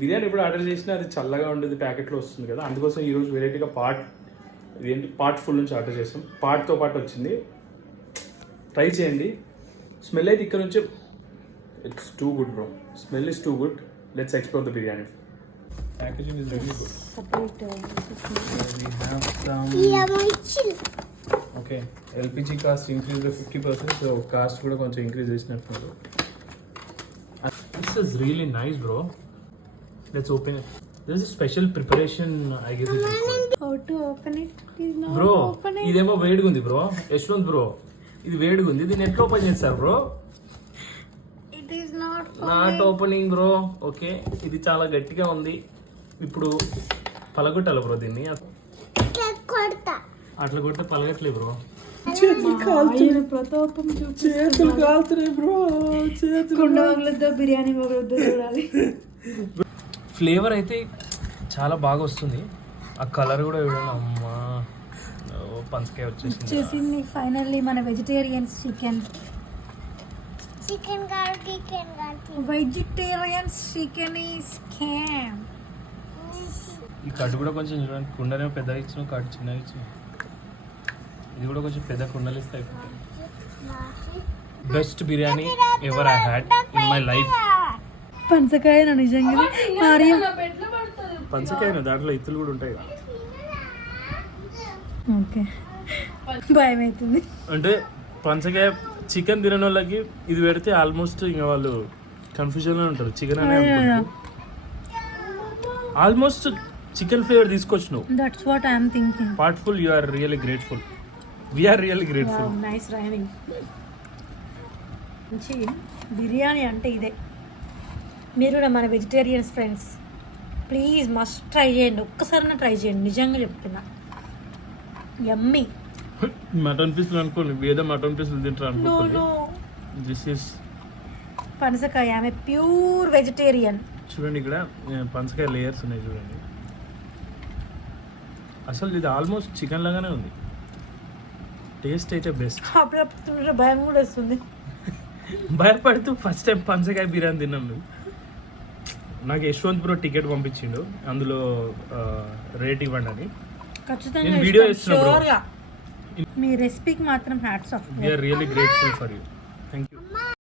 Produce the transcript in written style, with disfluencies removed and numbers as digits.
బిర్యానీ ఎప్పుడు ఆర్డర్ చేసినా అది చల్లగా ఉండేది ప్యాకెట్లో వస్తుంది కదా, అందుకోసం ఈరోజు వెరైటీగా పార్ట్ ఫుల్ నుంచి ఆర్డర్ చేసాం. పార్ట్తో పాటు వచ్చింది, ట్రై చేయండి. స్మెల్ అయితే ఇక్కడ నుంచి it's too good bro, smell is too good. Let's explore the biryani. Packaging is very good. Okay, LPG cost increase 50%, so cost కూడా కొంచెం ఇంక్రీజ్ చేసినట్టు. This is really nice bro. Let's open it. There is a special preparation, I guess. How to open it? Please not bro, open it. ఇదేమో వేడిగా ఉంది bro. Yashwant bro, ఇది వేడిగా ఉంది, దీన్ని ఎట్లా ఓపెన్ చేస్తారు bro? It is not opening bro. Okay, ఇది చాలా గట్టిగా ఉంది. ఇప్పుడు పలగొట్టాలి బ్రో దీన్ని. అట్లా కొడితే పలగట్లే బ్రో. చేతులు కాలుతున్నాయి బ్రో. కుండ బిర్యానీ చూడాలి. ఫ్లేవర్ అయితే చాలా బాగా వస్తుంది. ఆ కలర్ కూడా చూడండి. అమ్మా, పంచకాయ వచ్చేసింది. ఫైనల్లీ మన వెజిటేరియన్ చికెన్ ఈస్ స్కామ్. ఈ కట్టు కూడా కొంచెం చూడండి, కుండనే పెద్దగా ఇచ్చిన, కట్టు చిన్నగా ఇచ్చిన. ఇది కూడా కొంచెం పెద్ద కుండలు ఇస్తే అయిపోతుంది. Best biryani ever I had in my life. పంచకాయ నిజంగా పంచకాయ దాంట్లో ఇత్తులు కూడా ఉంటాయి. ఓకే, భయం అవుతుంది. అంటే పంచకాయ చికెన్ తినని వాళ్ళకి ఇది పెడితే ఆల్మోస్ట్ ఇంకా వాళ్ళు కన్ఫ్యూజన్లో ఉంటారు. చికెన్ అనే ఆల్మోస్ట్ చికెన్ ఫ్లేవర్ తీసుకొచ్చినావు. That's what I am thinking. పార్ట్ఫుల్, you are really grateful. We are really grateful. Nice raining. మంచి బిర్యానీ అంటే ఇదే. మీరు కూడా మన vegetarians friends please must try చేయండి. ఒక్కసారి ట్రై చేయండి, నిజంగా చెప్తున్నా. యమ్మీ. మటన్ పీసులు అనుకోండి, ఏదో మటన్ పీసులు తింటారు అనుకోండి. దిస్ ఇస్ పనసకాయ. ఆమె ప్యూర్ వెజిటేరియన్. చూడండి, ఇక్కడ పనసకాయ లేయర్స్ ఉన్నాయి చూడండి. అసలు ఇది ఆల్మోస్ట్ చికెన్ లాగానే ఉంది. టేస్ట్ అయితే బెస్ట్. అప్పుడప్పుడు భయం కూడా వస్తుంది. భయపడుతూ ఫస్ట్ టైం పనసకాయ బిర్యానీ తిన్నాం. నువ్వు నాకు యశ్వంత్ బ్రో టికెట్ పంపించిండు, అందులో రేట్ ఇవ్వండి అని. ఖచ్చితంగా వీడియో ఇస్తున్నా బ్రో. మీ రెసిపీకి మాత్రం hats off. We are really grateful for you. Thank you.